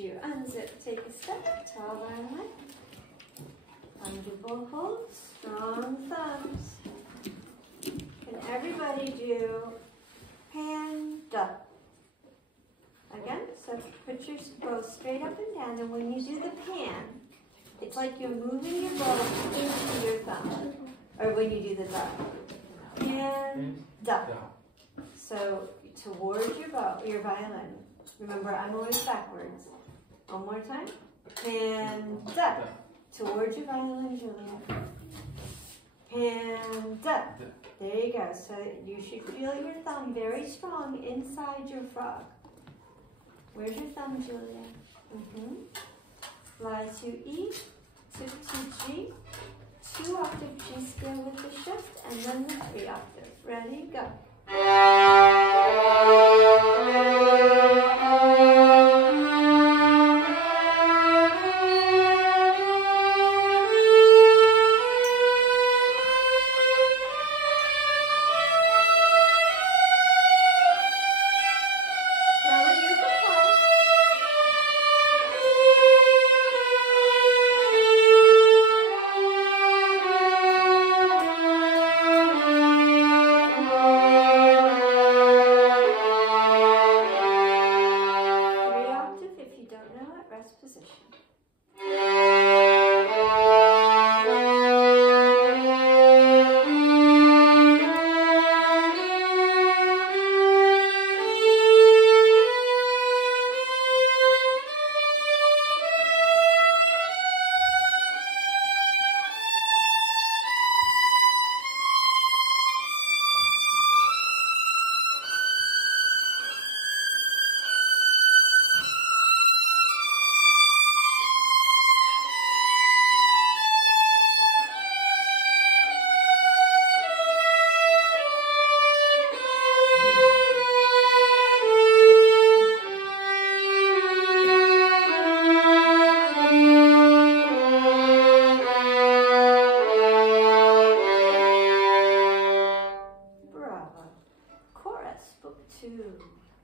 you unzip, take a step, tall violin. Wonderful hold, strong thumbs. Can everybody do panda? Again, so put your bow straight up and down, and when you do the pan, it's like you're moving your bow into your thumb, or when you do the da. Panda. So towards your bow, your violin. Remember, I'm always backwards. One more time. Panda. Towards your violin, Julia. Panda. There you go. So you should feel your thumb very strong inside your frog. Where's your thumb, Julia? Fly to E, tip to G, 2 octave G scale with the shift, and then the 3 octave. Ready, go.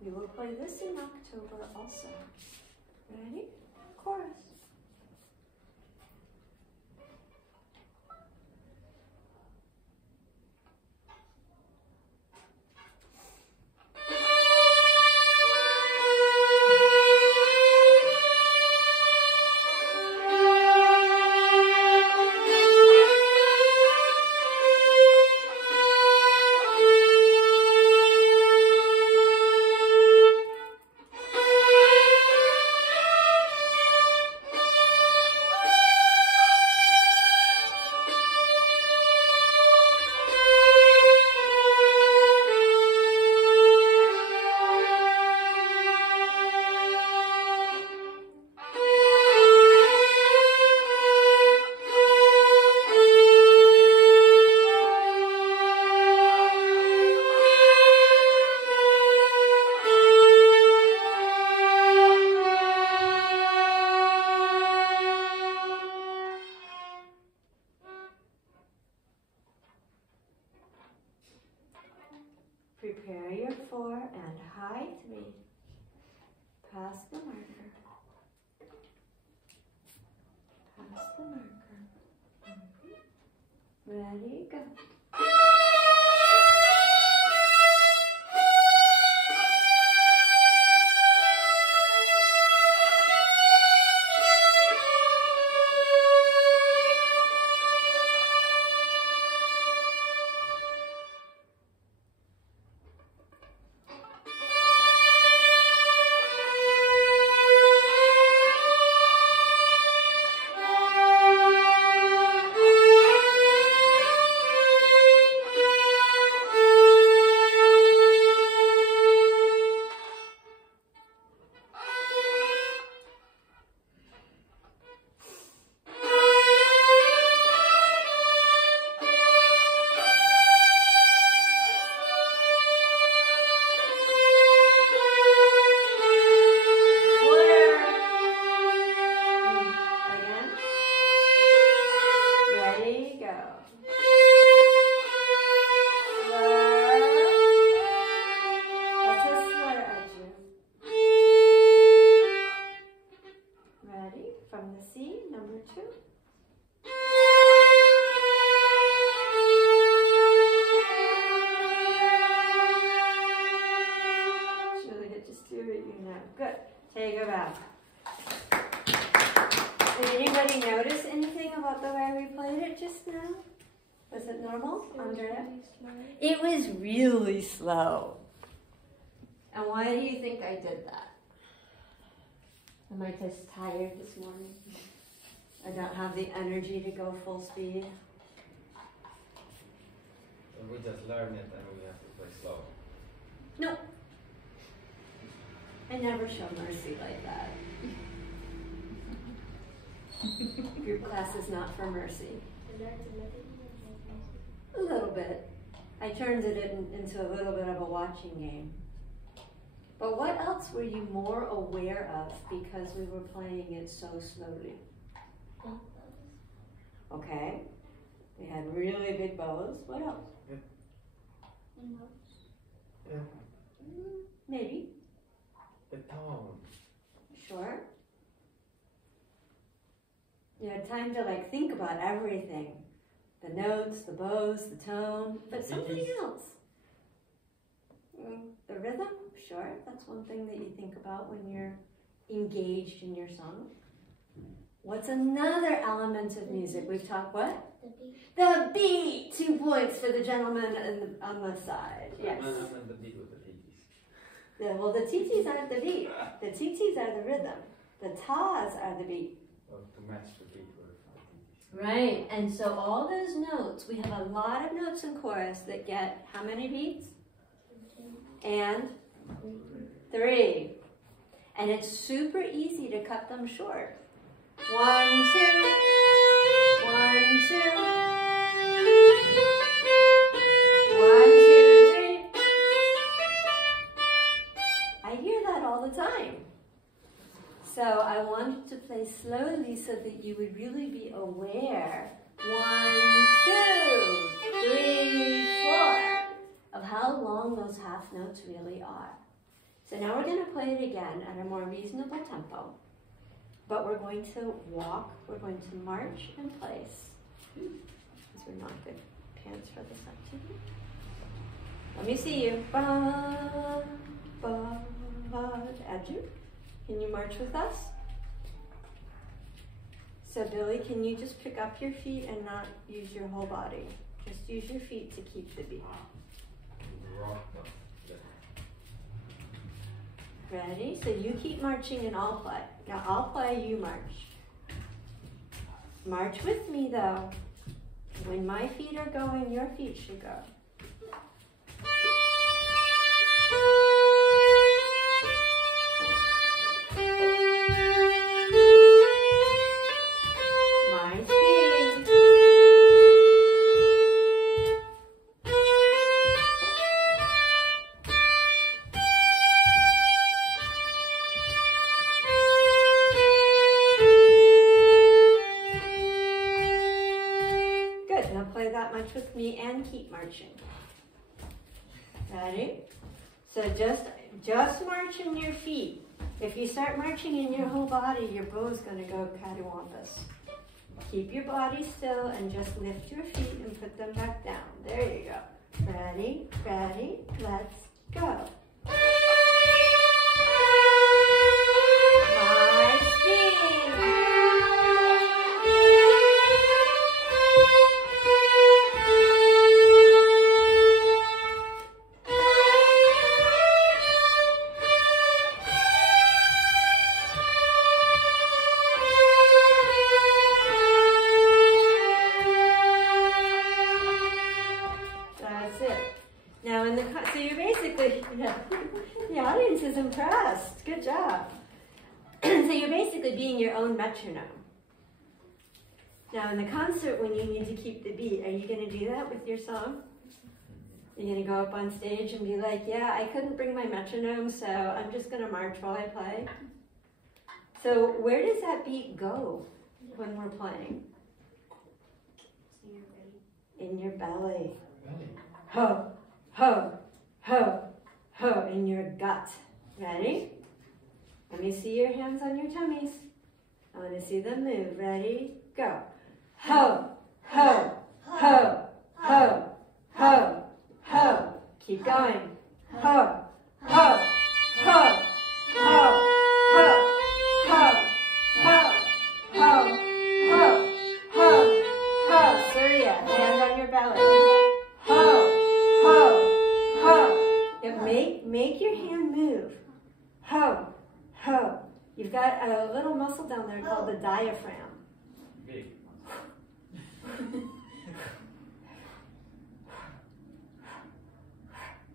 We will play this in October also. Ready? Chorus. Prepare your 4 and high 3. Pass the marker. Pass the marker. Ready, go. now? Was it normal, Andrea? It was really slow. And why do you think I did that? Am I just tired this morning? I don't have the energy to go full speed. We just learn it and we have to play slow. No. I never show mercy like that. Group class is not for mercy. A little bit. I turned it into a little bit of a watching game. But what else were you more aware of because we were playing it so slowly? Okay. We had really big bows. What else? Yeah. Maybe. The tone. Sure. You had time to like think about everything. The notes, the bows, the tone, but something else. The rhythm, sure. That's one thing that you think about when you're engaged in your song. What's another element of music? We've talked what? The beat. 2 points for the gentleman on the side. Yes. No, the beat with the TTs. Well, the TTs aren't the beat. The TTs are the rhythm. The tas are the beat. Oh, to match the beat with the TTs. Right, and so all those notes, we have a lot of notes in chorus that get how many beats? And 3. And it's super easy to cut them short. 1, 2, 1, 2. 1, 2, 3. I hear that all the time. So I wanted to play slowly so that you would really be aware. 1, 2, 3, 4 of how long those half notes really are. So now we're going to play it again at a more reasonable tempo. But we're going to walk, we're going to march in place. These are not good pants for this activity. Let me see you. Ba, ba, ba. Adu, can you march with us? So Billy, can you just pick up your feet and not use your whole body? Just use your feet to keep the beat. Ready? So you keep marching and I'll play. Now I'll play, you march. March with me though. When my feet are going, your feet should go. My speed. March with me and keep marching. Ready? So just march in your feet. If you start marching in your whole body, your bow's going to go cattywampus. Keep your body still and just lift your feet and put them back down. There you go. Ready? Ready? Let's go. My speed. The audience is impressed. Good job. So you're basically being your own metronome. Now in the concert, when you need to keep the beat, are you going to do that with your song? You're going to go up on stage and be like, yeah, I couldn't bring my metronome, so I'm just going to march while I play. So where does that beat go when we're playing? In your belly. Ho, ho, ho, ho, in your gut. Ready? Let me see your hands on your tummies. I want to see them move. Ready? Go. Ho, ho, ho, ho, ho, ho. Keep going. Ho, ho, ho, ho, ho, ho, ho, ho, ho, ho, ho. make your hand move. Ho, ho. You've got a little muscle down there called the diaphragm. Big.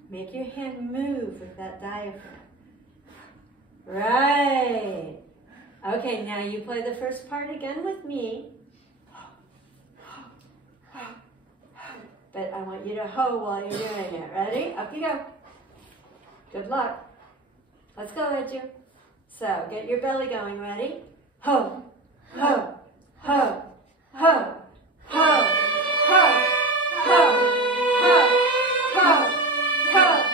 Make your hand move with that diaphragm. Right. Okay, now you play the first part again with me. But I want you to ho while you're doing it. Ready? Up you go. Good luck. Let's go, Edu. So, get your belly going. Ready? Ho, ho, ho, ho, ho, ho, ho, ho, ho, ho, ho,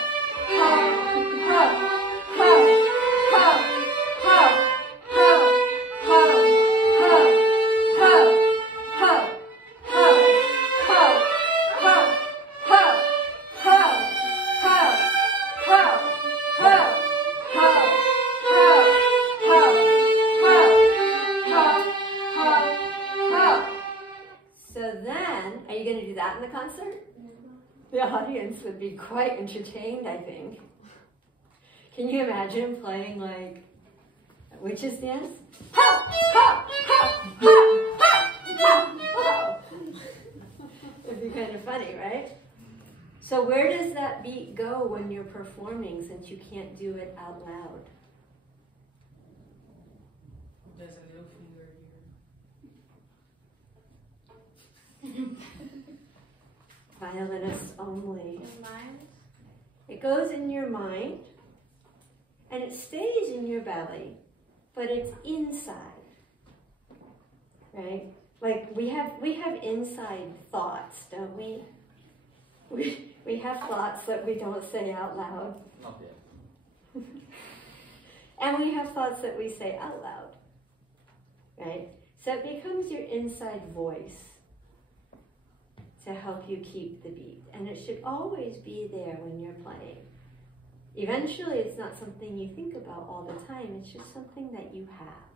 in the concert? The audience would be quite entertained, I think. Can you imagine playing like a witch's dance? Ha, ha, ha, ha, ha, ha, ha. It'd be kind of funny, right? So where does that beat go when you're performing, since you can't do it out loud? There's a little finger here. Violinists only. In mind? It goes in your mind, and it stays in your belly, but it's inside, right? Like we have inside thoughts, don't we? We have thoughts that we don't say out loud. Not yet. And we have thoughts that we say out loud, right? So it becomes your inside voice to help you keep the beat. And it should always be there when you're playing. Eventually, it's not something you think about all the time. It's just something that you have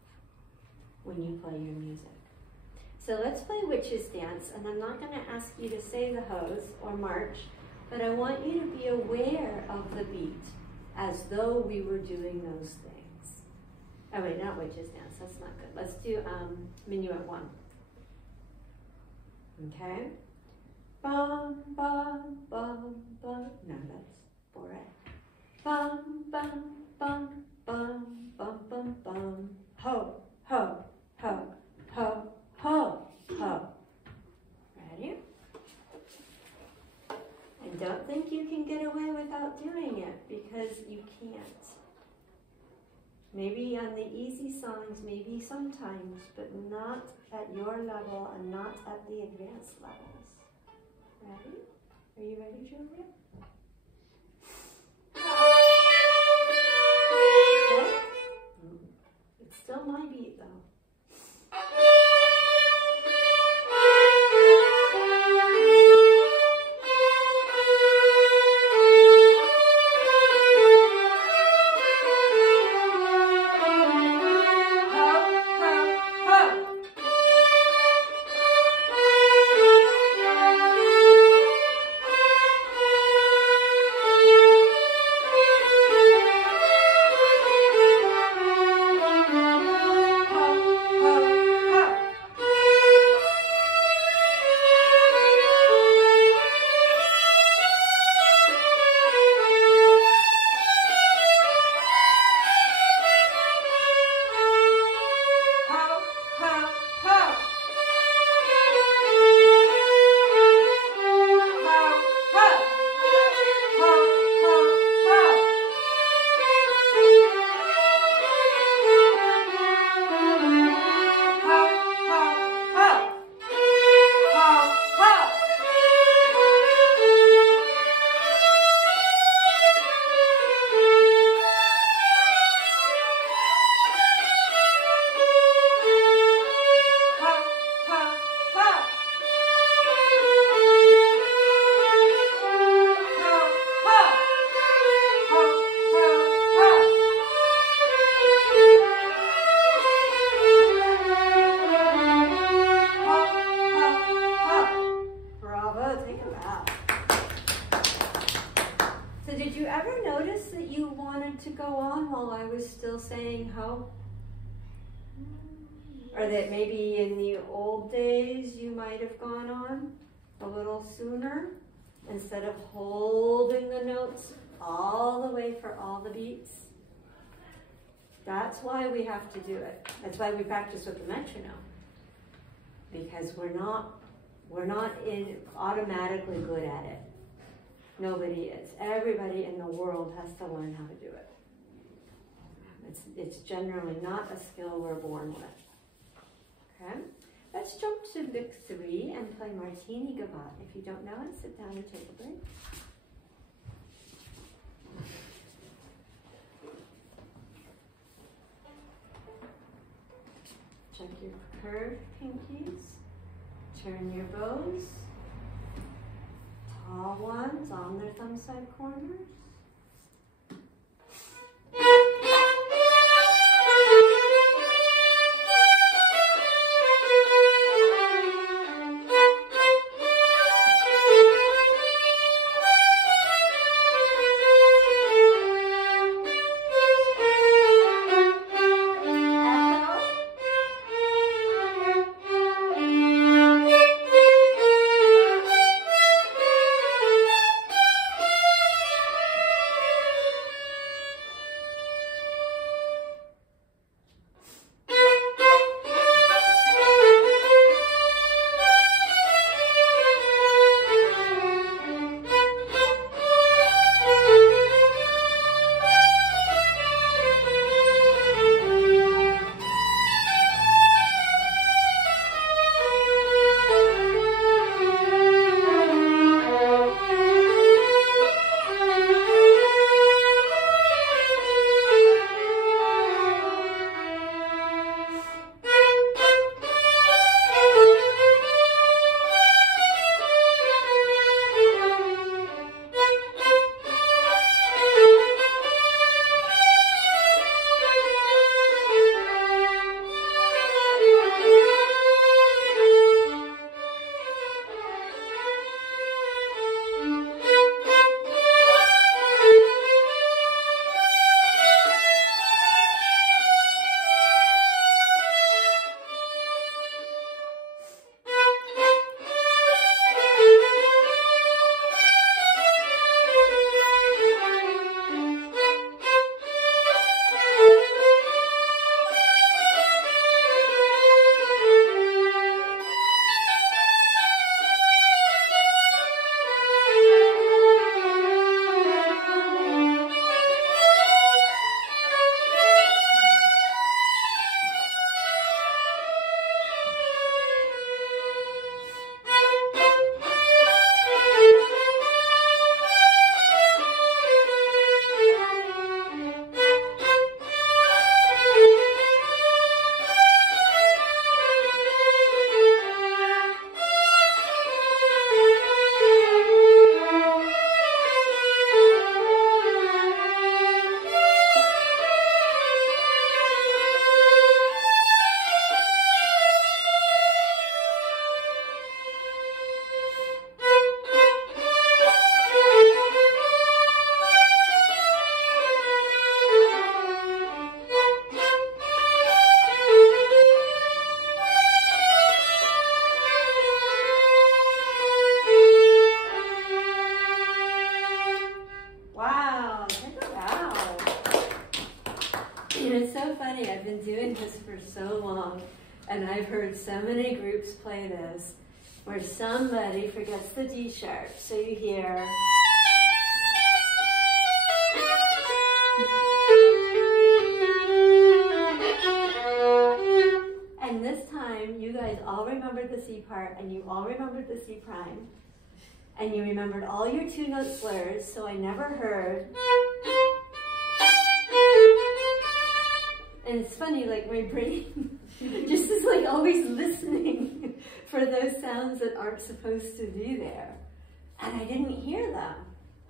when you play your music. So let's play Witch's Dance, and I'm not going to ask you to say the hose or march, but I want you to be aware of the beat as though we were doing those things. Oh wait, not Witch's Dance, that's not good. Let's do Minuet 1. Okay? Bum, bum, bum, bum. No, that's Borat. Bum, bum, bum, bum, bum, bum, bum. Ho, ho, ho, ho, ho, ho. Ready? And don't think you can get away without doing it, because you can't. Maybe on the easy songs, maybe sometimes, but not at your level and not at the advanced levels. Ready? Are you ready, Julia? Okay. It's still my beat, though. So did you ever notice that you wanted to go on while I was still saying ho? Or that maybe in the old days you might have gone on a little sooner instead of holding the notes all the way for all the beats? That's why we have to do it. That's why we practice with the metronome. Because we're not automatically good at it. Nobody is. Everybody in the world has to learn how to do it. It's generally not a skill we're born with. Okay? Let's jump to Book 3 and play Martini Gavotte. If you don't know it, sit down and take a break. Check your curved pinkies. Turn your bows. Tall ones on their thumb side corners. I've been doing this for so long, and I've heard so many groups play this, where somebody forgets the D sharp, so you hear. And this time, you guys all remembered the C part, and you all remembered the C prime, and you remembered all your two-note slurs, so I never heard. And it's funny, like my brain just is like always listening for those sounds that aren't supposed to be there. And I didn't hear them.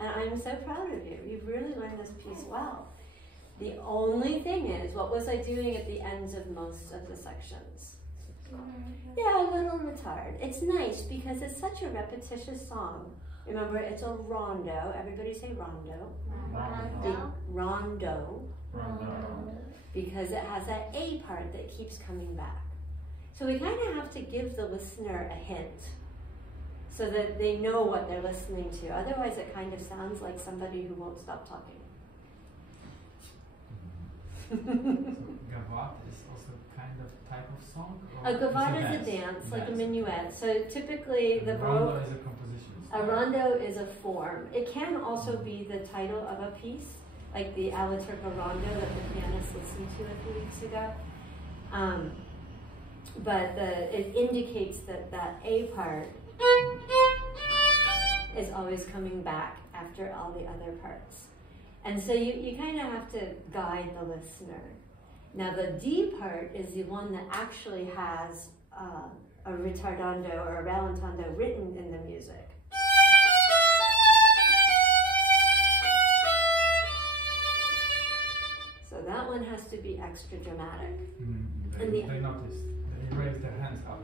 And I'm so proud of you. You've really learned this piece well. The only thing is, what was I doing at the ends of most of the sections? Yeah, a little retard. It's nice because it's such a repetitious song. Remember, it's a rondo. Everybody say rondo. Rondo. Rondo. Rondo. Because it has that A part that keeps coming back. So we kind of have to give the listener a hint so that they know what they're listening to. Otherwise, it kind of sounds like somebody who won't stop talking. So Gavotte is also kind of type of song? Or A gavotte is a dance? dance, like a minuet. So typically the rondo Baroque, is a composition. a rondo is a form. It can also be the title of a piece, like the Alla Turca rondo that the pianist listened to a few weeks ago. But it indicates that that A part is always coming back after all the other parts. And so you kind of have to guide the listener. Now the D part is the one that actually has a ritardando or a rallentando written in the music. So that one has to be extra dramatic. They noticed. They raised their hands up.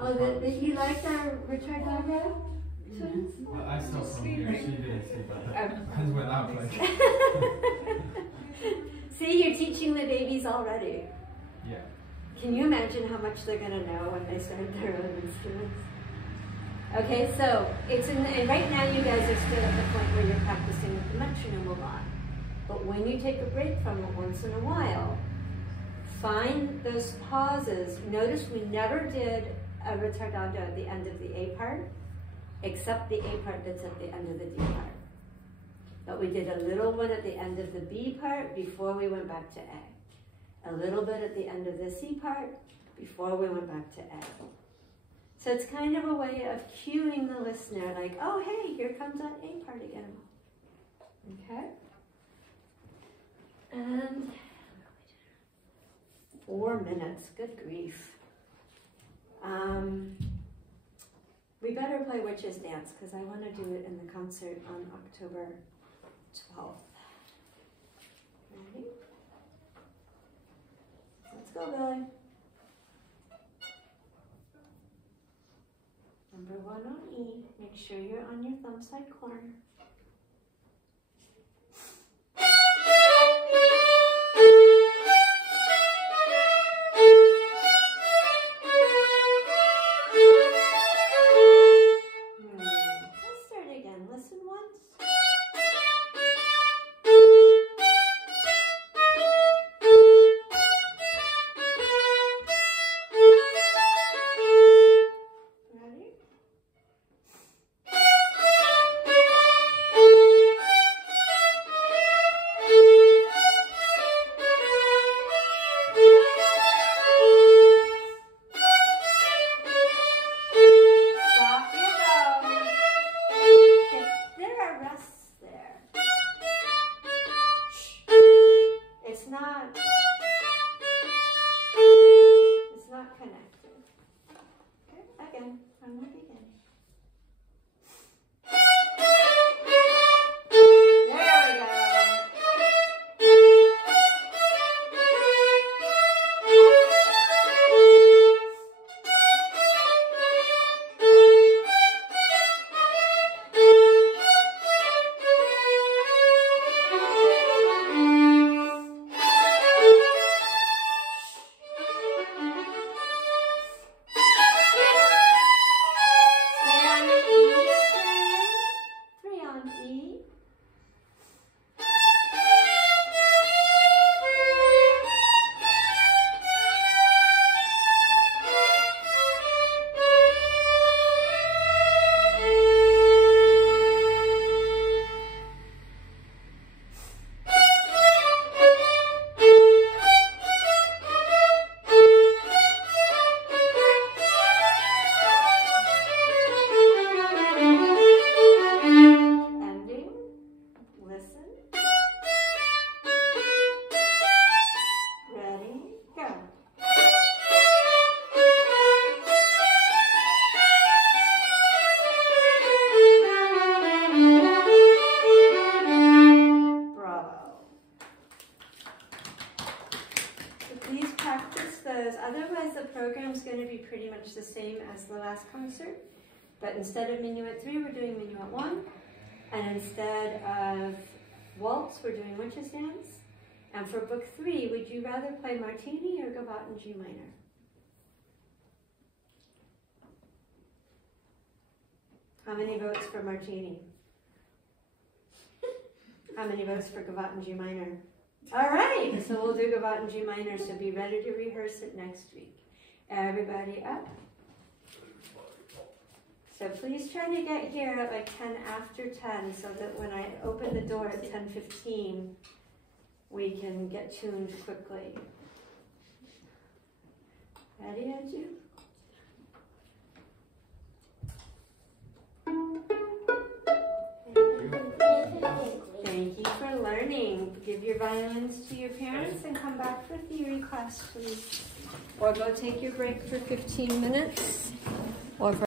You liked our ritardando? I saw from here. She didn't see, but her hands went up like. See, you're teaching the babies already. Yeah. Can you imagine how much they're going to know when they start their own instruments? Okay, so and right now you guys are still at the point where you're practicing with the metronome a lot. But when you take a break from it once in a while, find those pauses. Notice we never did a ritardando at the end of the A part, except the A part that's at the end of the D part. But we did a little one at the end of the B part before we went back to A. A little bit at the end of the C part before we went back to A. So it's kind of a way of cueing the listener, like, oh, hey, here comes that A part again. Okay? And 4 minutes, good grief. We better play Witch's Dance because I want to do it in the concert on October 12th. Ready? Let's go, Billy. Number 1 on E. Make sure you're on your thumb side corner. Let's start again. Listen once. Ready? Stop your bow. Okay, there are rests there. Shh. It's not connected. Okay, again, from the beginning. There we go. Stay on the E string. 3 on E. Ending. Listen. Ready, go. Bravo. So please practice those. Otherwise, the program's going to be pretty much the same as the last concert. But instead of minuet 3, we're doing minuet 1. And instead of waltz, we're doing witch's dance. And for book 3, would you rather play Martini or Gavotte in G minor? How many votes for Martini? How many votes for Gavotte in G minor? All right, so we'll do Gavotte in G minor, so be ready to rehearse it next week. Everybody up. So please try to get here at like 10 after 10 so that when I open the door at 10:15, we can get tuned quickly. Ready, Anju? Thank you for learning. Give your violins to your parents and come back for theory class, please. Or go take your break for 15 minutes. Or for